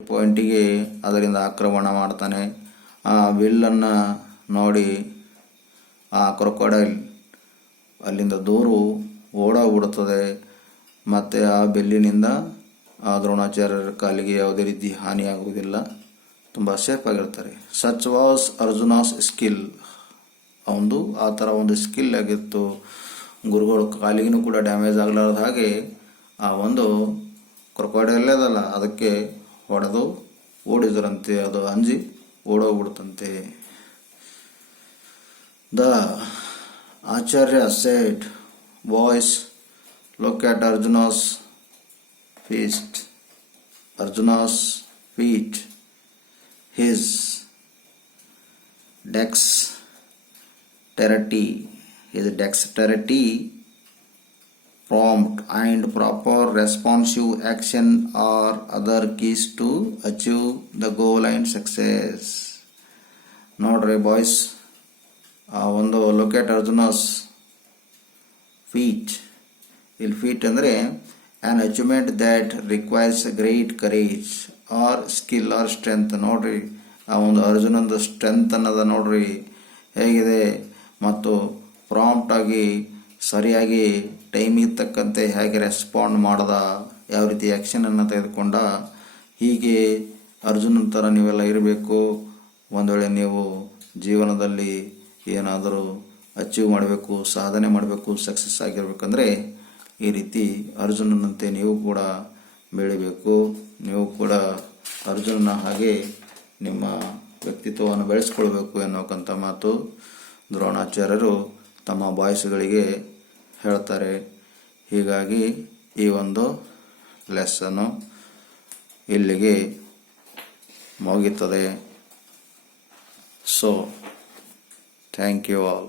ಪಾಯಿಂಟಿಗೆ ಅದರಿಂದ ಆಕ್ರಮಣ ಮಾಡ್ತಾನೆ. ಆ ವಿಲ್ಲನ್ನು ನೋಡಿ ಆ ಕ್ರೊಕೊಡೈಲ್ ಅಲ್ಲಿಂದ ದೂರು ಓಡೋಗ್ಬಿಡುತ್ತದೆ. ಮತ್ತು ಆ ಬಿಲ್ಲಿನಿಂದ ಆ ದ್ರೋಣಾಚಾರ್ಯರ ಕಾಲಿಗೆ ಯಾವುದೇ ರೀತಿ ಹಾನಿಯಾಗುವುದಿಲ್ಲ, ತುಂಬ ಸೇಫ್ ಆಗಿರ್ತಾರೆ. Such was Arjuna's skill. ಅವನು ಆ ಥರ ಒಂದು ಸ್ಕಿಲ್ ಆಗಿತ್ತು. ಗುರುಗಳು ಕಾಲಿಗೂ ಕೂಡ ಡ್ಯಾಮೇಜ್ ಆಗಲಾರ್ದ ಹಾಗೆ ಆ ಒಂದು ಕ್ರೊಕೊಡೈಲ್ ಅದಲ್ಲ ಅದಕ್ಕೆ ಹೊಡೆದು ಓಡಿದ್ರಂತೆ. ಅದು ಅಂಜಿ ಓಡೋಗ್ಬಿಡ್ತಂತೆ. The Acharya said, boys, look at Arjuna's feet. His dexterity, prompt and proper responsive action are other keys to achieve the goal and success. ನೋಡ್ರಿ ಬಾಯ್ಸ್, ಆ ಒಂದು look at Arjuna's feet. ಇಲ್ಲಿ ಫೀಟ್ ಅಂದರೆ an achievement that requires great courage or skill or strength. ನೋಡ್ರಿ ಆ ಒಂದು ಅರ್ಜುನಂದು strength ಅನ್ನೋದ ನೋಡ್ರಿ ಹೇಗಿದೆ, ಮತ್ತು ಪ್ರಾಂಪ್ಟಾಗಿ ಸರಿಯಾಗಿ ಟೈಮಿಗೆ ತಕ್ಕಂತೆ ಹೇಗೆ ರೆಸ್ಪಾಂಡ್ ಮಾಡ್ದ, ಯಾವ ರೀತಿ ಆ್ಯಕ್ಷನನ್ನು ತೆಗೆದುಕೊಂಡ. ಹೀಗೆ ಅರ್ಜುನನ ಥರ ನೀವೆಲ್ಲ ಇರಬೇಕು. ಒಂದು ವೇಳೆ ನೀವು ಜೀವನದಲ್ಲಿ ಏನಾದರೂ ಅಚೀವ್ ಮಾಡಬೇಕು, ಸಾಧನೆ ಮಾಡಬೇಕು, ಸಕ್ಸಸ್ ಆಗಿರ್ಬೇಕಂದ್ರೆ ಈ ರೀತಿ ಅರ್ಜುನನಂತೆ ನೀವು ಕೂಡ ಬೆಳಿಬೇಕು. ನೀವು ಕೂಡ ಅರ್ಜುನನ ಹಾಗೆ ನಿಮ್ಮ ವ್ಯಕ್ತಿತ್ವವನ್ನು ಬೆಳೆಸ್ಕೊಳ್ಬೇಕು ಎನ್ನುವಂಥ ಮಾತು ದ್ರೋಣಾಚಾರ್ಯರು ತಮ್ಮ ಬಾಯ್ಸ್ಗಳಿಗೆ ಹೇಳ್ತಾರೆ. ಹೀಗಾಗಿ ಈ ಒಂದು ಲೆಸನ್ನು ಇಲ್ಲಿಗೆ ಮುಗಿಯುತ್ತದೆ. So thank you all.